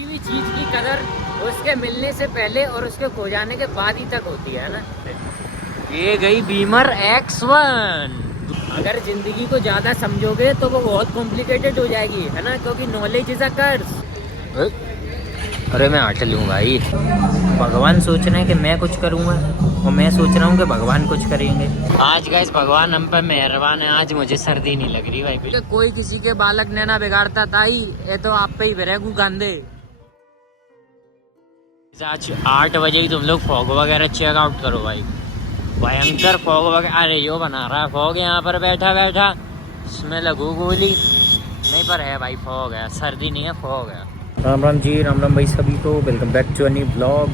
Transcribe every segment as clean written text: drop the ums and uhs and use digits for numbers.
किसी भी चीज की कदर उसके मिलने से पहले और उसके खो जाने के बाद ही तक होती है ना। ये गई बीमर X1। अगर जिंदगी को ज्यादा समझोगे तो वो बहुत कॉम्प्लिकेटेड हो जाएगी, है ना, क्योंकि नॉलेज इज अ कर्स। अरे मैं हट लूँ भाई। भगवान सोच रहे हैं कि मैं कुछ करूँगा और मैं सोच रहा हूँ कि भगवान कुछ करेंगे। आज गाइस भगवान हम पे मेहरबान है, आज मुझे सर्दी नहीं लग रही भाई। कोई किसी के बालक ने ना बिगाड़ता ताई, ये तो आप पे ही बेरेगू गांधे। आज 8 बजे ही तुम लोग फॉग वगैरह चेकआउट करो भाई। भयंकर फॉग वगैरह, अरे यो बना रहा फॉग यहाँ पर बैठा बैठा, इसमें लगू गोली नहीं पर है भाई, फॉग है, सर्दी नहीं है फॉग है। राम राम जी, राम राम भाई सभी को, वेलकम बैक टू अन्य ब्लॉग।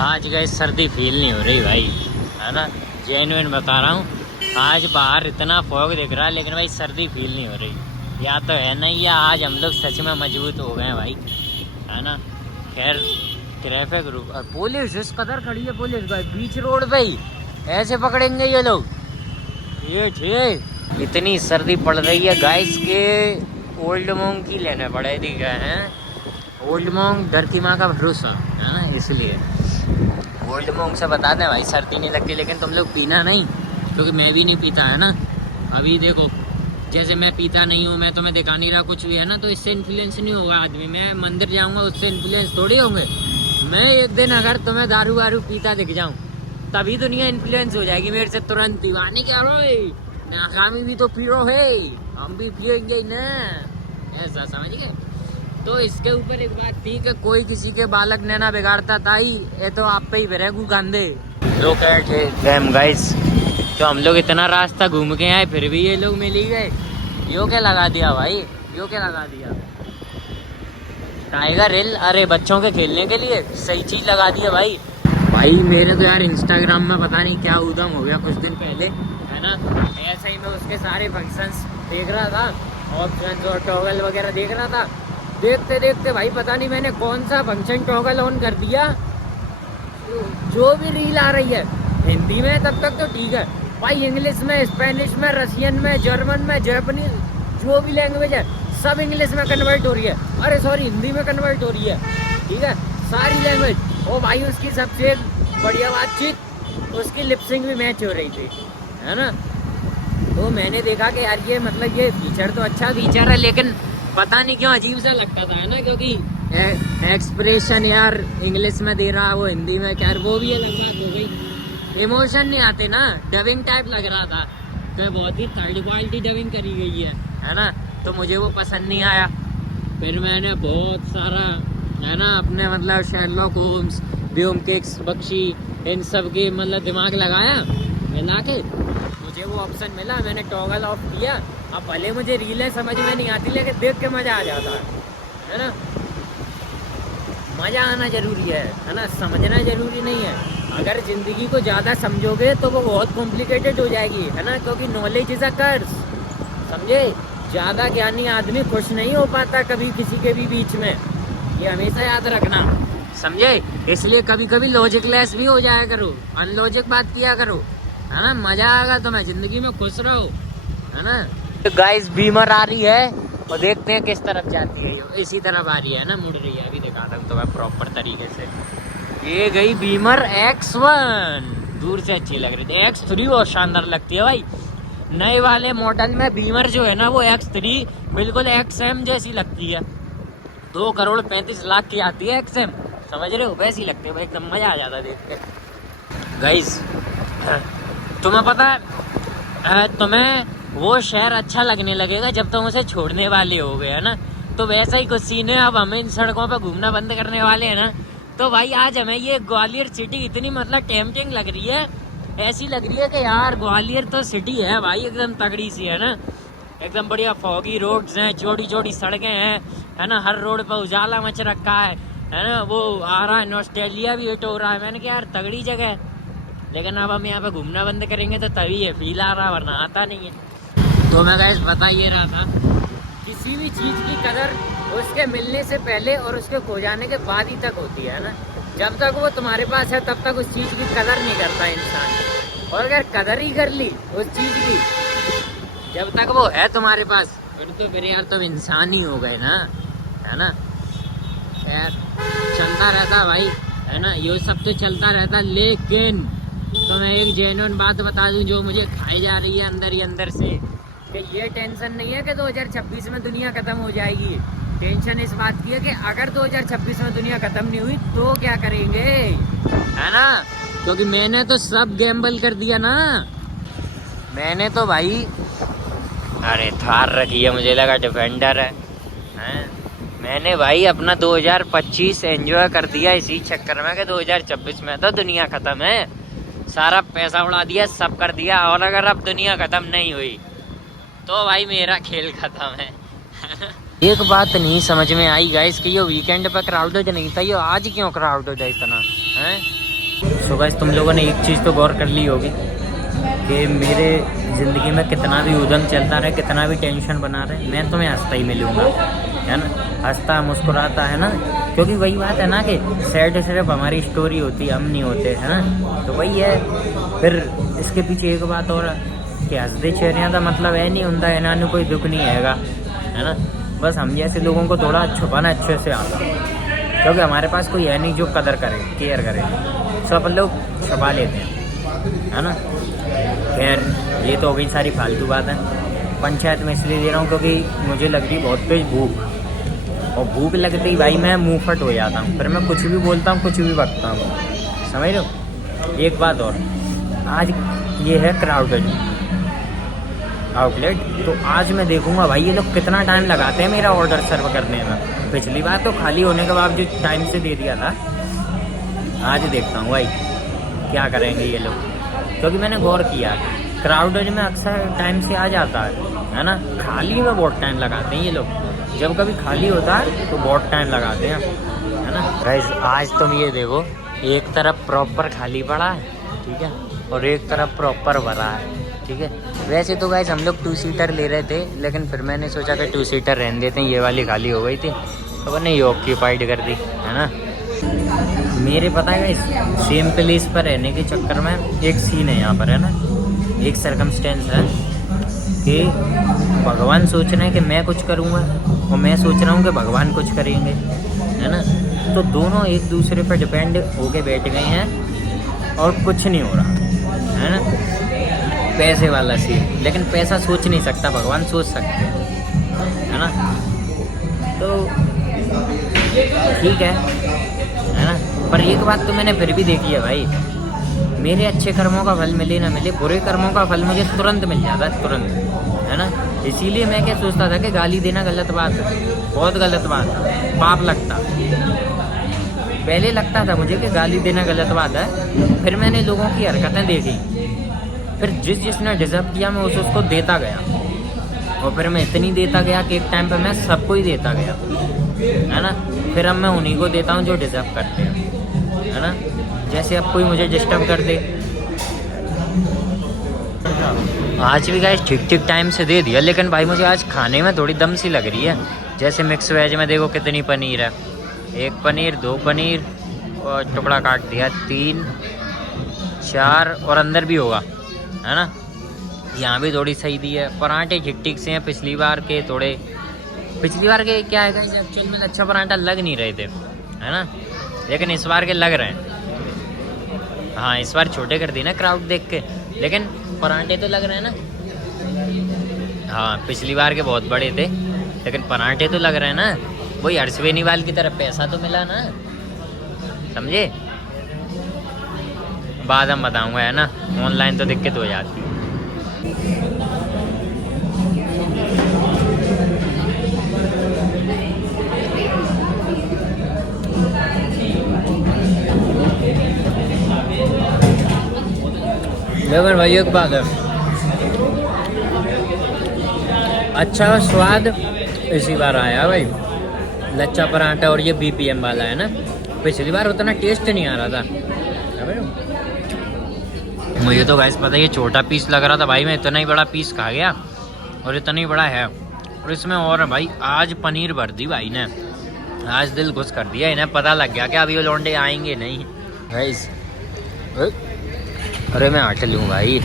आज गए सर्दी फील नहीं हो रही भाई, है ना, जेन्युइन बता रहा हूँ। आज बाहर इतना फॉग दिख रहा है लेकिन भाई सर्दी फील नहीं हो रही, या तो है नहीं या आज हम लोग सच में मजबूत हो गए भाई, है ना। खैर ट्रैफिक रूप और पुलिस इस कदर खड़ी है, पुलिस भाई बीच रोड पे ही ऐसे पकड़ेंगे ये लोग, ये ठीक। इतनी सर्दी पड़ रही है गाइस के ओल्ड मोंग की लेने पड़े थी क्या है, ओल्ड मोंग डर की माँ का भरोसा, है ना, इसलिए ओल्ड मोंग से बता दें भाई सर्दी नहीं लगती। लेकिन तुम लोग पीना नहीं, क्योंकि मैं भी नहीं पीता, है ना। अभी देखो जैसे मैं पीता नहीं हूँ, मैं तुम्हें दिखा नहीं रहा कुछ भी, है ना, तो इससे इन्फ्लुएंस नहीं होगा आदमी। मैं मंदिर जाऊँगा उससे इन्फ्लुएंस थोड़ी होंगे। मैं एक दिन अगर तुम्हें दारू वारू पीता दिख जाऊँ तभी दुनिया इन्फ्लुएंस हो जाएगी मेरे से तुरंत। दीवानी क्या रोए, नाकामी भी तो पी रो है, हम भी पिएंगे ना, ऐसा समझ गए। तो इसके ऊपर एक बात थी कि कोई किसी के बालक ने ना बिगाड़ता ताई, ये तो आप पे ही बेरेगू गांधे लोग थे डैम गाइस। तो हम लोग इतना रास्ता घूम के आए फिर भी ये लोग मिल ही गए। यो क्या लगा दिया भाई, यो क्या लगा दिया, टाइगर हिल, अरे बच्चों के खेलने के लिए सही चीज लगा दी है भाई। भाई मेरे तो यार इंस्टाग्राम में पता नहीं क्या उधम हो गया कुछ दिन पहले, है ना। ऐसे ही मैं उसके सारे फंक्शंस देख रहा था, ऑप्शंस और टॉगल वगैरह देख रहा था। देखते देखते भाई पता नहीं मैंने कौन सा फंक्शन टॉगल ऑन कर दिया, जो भी रील आ रही है हिंदी में तब तक तो ठीक है भाई, इंग्लिश में, स्पेनिश में, रशियन में, जर्मन में, जापानीज, जो भी लैंग्वेज है सब इंग्लिश में कन्वर्ट हो रही है, अरे सॉरी हिंदी में कन्वर्ट हो रही है, ठीक है, सारी लैंग्वेज। ओ भाई उसकी सबसे बढ़िया बातचीत, उसकी लिपसिंग भी मैच हो रही थी, है ना। तो मैंने देखा कि यार ये मतलब ये फीचर तो अच्छा फीचर है, लेकिन पता नहीं क्यों अजीब सा लगता था, है ना, क्योंकि एक्सप्रेशन यार इंग्लिश में दे रहा है वो हिंदी में, यार वो भी अलग बात हो गई, इमोशन नहीं आते ना, डबिंग टाइप लग रहा था। तो बहुत ही थर्ड क्वालिटी डबिंग करी गई है ना, तो मुझे वो पसंद नहीं आया। फिर मैंने बहुत सारा, है ना, अपने मतलब शेरलॉक होम्स, ब्योमकेक्स बख्शी, इन सब के मतलब दिमाग लगाया, मिला के मुझे वो ऑप्शन मिला, मैंने टॉगल ऑफ किया। अब भले मुझे रीलें समझ में नहीं आती लेकिन देख के मज़ा आ जाता है ना। मज़ा आना ज़रूरी है ना, समझना ज़रूरी नहीं है। अगर ज़िंदगी को ज़्यादा समझोगे तो वो बहुत कॉम्प्लिकेटेड हो जाएगी, है ना, क्योंकि नॉलेज इज़ अ कर्स, समझे। ज़्यादा ज्ञानी आदमी खुश नहीं हो पाता कभी किसी के भी बीच में, ये हमेशा याद रखना, समझे। इसलिए कभी कभी लॉजिकलेस भी हो जाया करो, अनलॉजिक बात किया करो, है ना, मज़ा आएगा तुम्हें, ज़िंदगी में खुश रहो, है ना। तो गाइस बीमर आ रही है और देखते हैं किस तरफ जाती है, इसी तरफ आ रही है ना, मुड़ रही है, अभी दिखाता हूँ तुम्हें प्रॉपर तरीके से। ये गई बीमर X1, दूर से अच्छी लग रही थी, X3 और शानदार लगती है भाई। नए वाले मॉडल में बीमर जो है ना वो X3 बिल्कुल XM जैसी लगती है, 2,35,00,000 की आती है XM, समझ रहे हो, वैसी लगती है भाई, एकदम मज़ा आ जाता है देख के। गाइस तुम्हें पता है, तुम्हें वो शहर अच्छा लगने लगेगा जब तुम उसे छोड़ने वाले हो गए, है ना। तो वैसा ही कुछ सीन है, अब हमें इन सड़कों पर घूमना बंद करने वाले हैं ना। तो भाई आज हमें ये ग्वालियर सिटी इतनी मतलब टेम्पटिंग लग रही है, ऐसी लग रही है कि यार ग्वालियर तो सिटी है भाई, एकदम तगड़ी सी, है ना, एकदम बढ़िया फॉगी रोड्स हैं, चौड़ी चौड़ी सड़कें हैं, है ना, हर रोड पर उजाला मच रखा है ना। वो आ रहा है ऑस्ट्रेलिया भी हिट हो रहा है, मैंने कहा यार तगड़ी जगह है। लेकिन अब हम यहाँ पे घूमना बंद करेंगे तो तभी है फील आ रहा, वरना आता नहीं है। तो मैं गाइस बता ये रहा था, किसी भी चीज़ की कदर उसके मिलने से पहले और उसके खो जाने के बाद ही तक होती है ना। जब तक वो तुम्हारे पास है तब तक उस चीज़ की कदर नहीं करता इंसान, और अगर कदर ही कर ली उस चीज़ की जब तक वो है तुम्हारे पास, फिर तो फिर यार तुम इंसान ही हो गए ना, है ना। यार चलता रहता भाई, है ना, ये सब तो चलता रहता, लेकिन तो मैं एक जेन्युइन बात बता दूं जो मुझे खाई जा रही है अंदर ही अंदर से, कि ये टेंशन नहीं है कि 2026 में दुनिया खत्म हो जाएगी। टेंशन इस बात की है कि अगर 2026 में दुनिया खत्म नहीं हुई तो क्या करेंगे, है ना, क्योंकि मैंने तो सब गैम्बल कर दिया ना। मैंने तो भाई, अरे थार रखी है, मुझे लगा डिफेंडर है, हैं? मैंने भाई अपना 2025 एंजॉय कर दिया इसी चक्कर में कि 2026 में तो दुनिया खत्म है। सारा पैसा उड़ा दिया, सब कर दिया, और अगर अब दुनिया खत्म नहीं हुई तो भाई मेरा खेल खत्म है। एक बात नहीं समझ में आई गाइस कि ये वीकेंड पे क्राउड जो नहीं था, ये आज क्यों क्राउड हो जाए इतना, हैं? सो गाइस तुम लोगों ने एक चीज़ तो गौर कर ली होगी कि मेरे ज़िंदगी में कितना भी उधम चलता रहे, कितना भी टेंशन बना रहे, मैं तुम्हें हंसता ही मिलूँगा, है ना, हंसता मुस्कुराता, है ना, क्योंकि वही बात है ना कि सैड सिर्फ हमारी स्टोरी होती है, हम नहीं होते, है ना, तो वही है। फिर इसके पीछे एक बात और कि हंसदे चेहरियाँ का मतलब है नहीं होता, इन्होंने कोई दुख नहीं हैगा, है ना, बस हम जैसे लोगों को थोड़ा छुपाना अच्छे से आता, क्योंकि हमारे पास कोई है नहीं जो कदर करे, केयर करे, सब अपन लोग छुपा लेते हैं, है ना। खैर ये तो हो गई सारी फालतू बात है। पंचायत में इसलिए दे रहा हूँ क्योंकि मुझे लग रही बहुत तेज भूख, और भूख लगते ही भाई मैं मुँह फट हो जाता हूँ, फिर मैं कुछ भी बोलता हूँ, कुछ भी बकता हूँ, समझ लो। एक बात और, आज ये है क्राउडेड आउटलेट, तो आज मैं देखूंगा भाई ये लोग कितना टाइम लगाते हैं मेरा ऑर्डर सर्व करने में। पिछली बार तो खाली होने के बावजूद टाइम से दे दिया था, आज देखता हूँ भाई क्या करेंगे ये लोग, क्योंकि मैंने गौर किया क्राउडेड में अक्सर टाइम से आ जाता है ना, खाली में बहुत टाइम लगाते हैं ये लोग, जब कभी खाली होता है तो बहुत टाइम लगाते हैं, है ना। गाइस आज तुम ये देखो, एक तरफ प्रॉपर खाली पड़ा है, ठीक है, और एक तरफ प्रॉपर भरा है, ठीक है। वैसे तो गाइस हम लोग 2 सीटर ले रहे थे, लेकिन फिर मैंने सोचा कि 2 सीटर रहने देते हैं, ये वाली खाली हो गई थी तो मैंने ये ऑक्यूपाइड कर दी, है ना। मेरे पता है गाइस सेम प्लेस पर रहने के चक्कर में एक सीन है यहाँ पर, है ना, एक सर्कमस्टेंस है कि भगवान सोच रहे हैं कि मैं कुछ करूँगा और मैं सोच रहा हूँ कि भगवान कुछ करेंगे, है ना, तो दोनों एक दूसरे पर डिपेंड होके बैठ गए हैं और कुछ नहीं हो रहा, है ना। पैसे वाला सीन, लेकिन पैसा सोच नहीं सकता, भगवान सोच सकते हैं, है ना, तो ठीक है ना। पर एक बात तो मैंने फिर भी देखी है भाई, मेरे अच्छे कर्मों का फल मिले ना मिले, बुरे कर्मों का फल मुझे तुरंत मिल जाता है, तुरंत, है ना। इसीलिए मैं क्या सोचता था कि गाली देना गलत बात है, बहुत गलत बात है, पाप लगता, पहले लगता था मुझे कि गाली देना गलत बात है, फिर मैंने लोगों की हरकतें देखी, फिर जिसने डिजर्व किया मैं उसको देता गया, और फिर मैं इतनी देता गया कि एक टाइम पे मैं सबको ही देता गया, है ना। फिर अब मैं उन्हीं को देता हूँ जो डिजर्व करते हैं, है ना। जैसे अब कोई मुझे डिस्टर्ब कर दे, आज भी गाइस ठीक ठीक टाइम से दे दिया, लेकिन भाई मुझे आज खाने में थोड़ी दम सी लग रही है। जैसे मिक्स वेज में देखो कितनी पनीर है, 1 पनीर 2 पनीर और टुकड़ा काट दिया 3 4 और अंदर भी होगा, है ना। यहाँ भी थोड़ी सही दी है, पराठे ठीक ठीक से हैं, पिछली बार के क्या है गाइस, एक्चुअल में अच्छा पराठा लग नहीं रहे थे, है ना, लेकिन इस बार के लग रहे हैं। हाँ इस बार छोटे कर दिए ना क्राउड देख के, लेकिन पराठे तो लग रहे हैं ना। हाँ पिछली बार के बहुत बड़े थे, लेकिन पराठे तो लग रहे हैं ना, वही हर्ष बेनीवाल की तरफ पैसा तो मिला ना, समझे। बाद हम बताऊंगा, है ना, ऑनलाइन तो दिक्कत हो जाती है। लेकिन भाई एक बात है, अच्छा स्वाद इसी बार आया भाई, लच्छा पराठा और ये BPM वाला, है ना। पिछली बार उतना टेस्ट नहीं आ रहा था मुझे तो गाइस, पता है ये छोटा पीस लग रहा था भाई, मैं इतना ही बड़ा पीस खा गया, और इतना ही बड़ा है, और इसमें और है भाई, आज पनीर भर दी भाई ने, आज दिल खुश कर दिया, इन्हें पता लग गया कि अभी वो लौंडे आएंगे नहीं गाइस। अरे मैं हट लूँ भाई,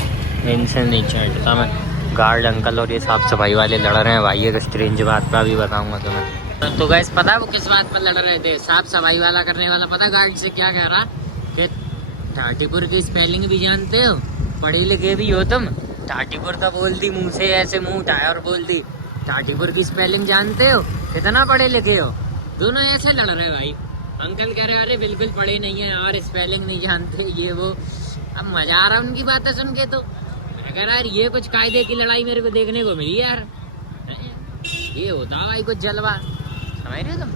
इनसे नहीं हटता मैं। गार्ड अंकल और ये साफ सफाई वाले लड़ रहे हैं भाई, एक स्ट्रेंज बात का भी बताऊंगा तुम्हें। तो गैस पता है वो किस बात पर लड़ रहे थे? साफ सफाई वाला करने वाला पता गार्ड से क्या कह रहा कि ठाटीपुर की स्पेलिंग भी जानते हो, पढ़े लिखे भी हो तुम। ठाटीपुर तो बोल दी मुंह से, ऐसे मुंह उठाया और बोल दी ठाटीपुर की स्पेलिंग जानते हो, कितना पढ़े लिखे हो। दोनों ऐसे लड़ रहे भाई। अंकल कह रहे अरे बिल्कुल पढ़े नहीं है यार, स्पेलिंग नहीं जानते ये वो। अब मजा आ रहा है उनकी बातें सुन के। तो मैं कह रहा यार ये कुछ कायदे की लड़ाई मेरे को देखने को मिली यार। ये होता भाई कुछ जलवा, समझ रहे तुम।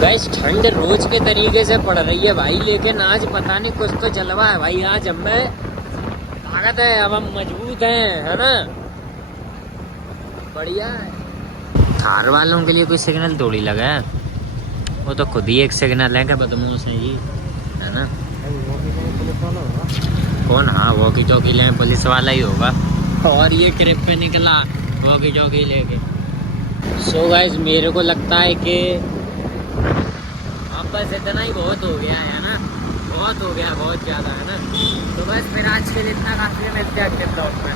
गाइस ठंड रोज के तरीके से पड़ रही है भाई, लेकिन आज पता नहीं कुछ तो जलवा है भाई। आज हम में ताकत है, अब हम मजबूत हैं, है ना। बढ़िया है। थार वालों के लिए कोई सिग्नल थोड़ी लगा है, वो तो खुद ही एक सिग्नल है क्या बदमाश है जी, है ना। कौन? हाँ वॉकी टॉकी ले पुलिस वाला ही होगा। और ये क्रिप पे निकला वॉकी टॉकी लेके। सो गाइस मेरे को लगता है कि अब बस इतना ही बहुत हो गया है ना, बहुत हो गया, बहुत ज़्यादा, है ना। तो बस फिर आज के लिए इतना काफ़ी है, मिलते हैं अगले ब्लॉग में।